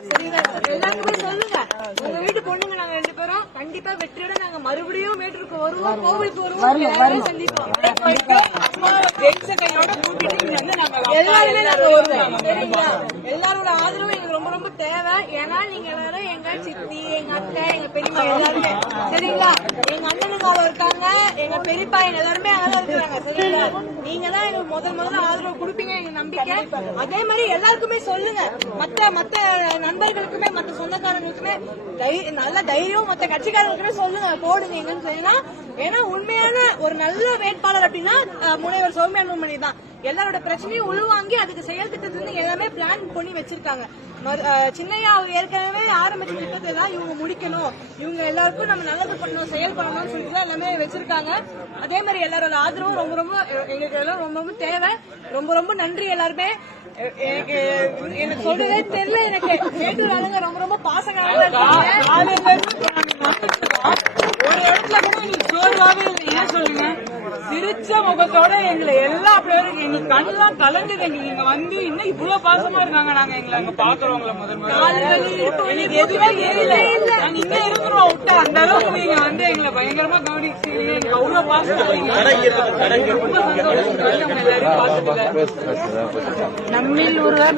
எல்லாருக்குமே சொல்லுங்க, உங்க வீட்டு பொண்ணுங்க நாங்க 2 பேரும் கண்டிப்பா வெற்றியோட நாங்க மறுபடியும் மேட்டூருக்கு வருவோம், கோவிலுக்கு வருவோம், சந்திப்போம். எல்லாருமே நாங்க வருவோம். சரிங்களா? எல்லாரோட ஆதரவும் எங்களுக்கு ரொம்ப ரொம்ப தேவை. ஏன்னா நீங்க எல்லாரும் எங்க சித்தி, எங்க அத்தை, எங்க பெரியம்மா எல்லாருமே. சரிங்களா? எங்க அண்ணனுங்க அவ்வளவு இருக்காங்க, எங்க பெரியப்பா எங்க எல்லாருமே அதான் இருக்கிறாங்க. சரிங்களா? நீங்க தான் எங்களுக்கு முதல்ல ஆதரவு கொடுப்பீங்க, எங்க நம்பிக்கை. அதே மாதிரி எல்லாருக்குமே சொல்லுங்க, மத்த நண்பர்களுக்குமே மத்த சொந்தக்காரங்களுக்குமே நல்ல தைரியம், மத்த கட்சிக்காரங்களுக்குமே சொல்லுங்க, போடுங்க எங்கன்னு சொல்லலாம். ஏன்னா உண்மையான ஒரு நல்ல வேட்பாளர் அப்படின்னா முனைவர் சௌமியா அன்புமணி தான். எல்லாரோட பிரச்சனையும் உள்வாங்கி அதுக்கு செயல் திட்டத்துல எல்லாமே பிளான் பண்ணி வச்சிருக்காங்க. சின்னையா அவர் ஏற்கனவே ஆரம்பிச்ச திட்டத்தெல்லாம் இவங்க முடிக்கணும், இவங்க எல்லாருக்கும் நம்ம நல்லது பண்ணணும், செயல் பண்ணணும்னு சொல்லிட்டு எல்லாமே வச்சிருக்காங்க. அதே மாதிரி எல்லாரோட ஆதரவும் ரொம்ப ரொம்ப எங்களுக்கு எல்லாம் ரொம்ப ரொம்ப தேவை. ரொம்ப ரொம்ப நன்றி எல்லாருமே. எனக்கு சொல்றதே தெரியல. எனக்கு மேட்டூர் ஆளுங்க ரொம்ப ரொம்ப பாசங்களாக இருக்காங்க. ஒரு இடத்துல கூட எங்களுக்கு சோர்வாவே இல்லை. சொல்லுங்க, சிரிச்ச முகத்தோட எங்களை எல்லா பேரும் எங்க கண்ணெல்லாம் கலங்குது. எங்களுக்கு இங்க வந்து இன்னும் இவ்வளவு பாசமா இருக்காங்க. நாங்க எங்களை அங்க பாக்குறவங்கள முதல்ல எதுவுமே தெரியல. நாங்க இங்க இருக்கிறோம் விட்டா அந்த அளவுக்கு நீங்க வந்து எங்களை பயங்கரமா கவனிச்சீங்க. எனக்கு அவ்வளவு பாசம் ரொம்ப சந்தோஷம். எல்லாரும் பாத்துட்டு நம்மில் ஒருவர்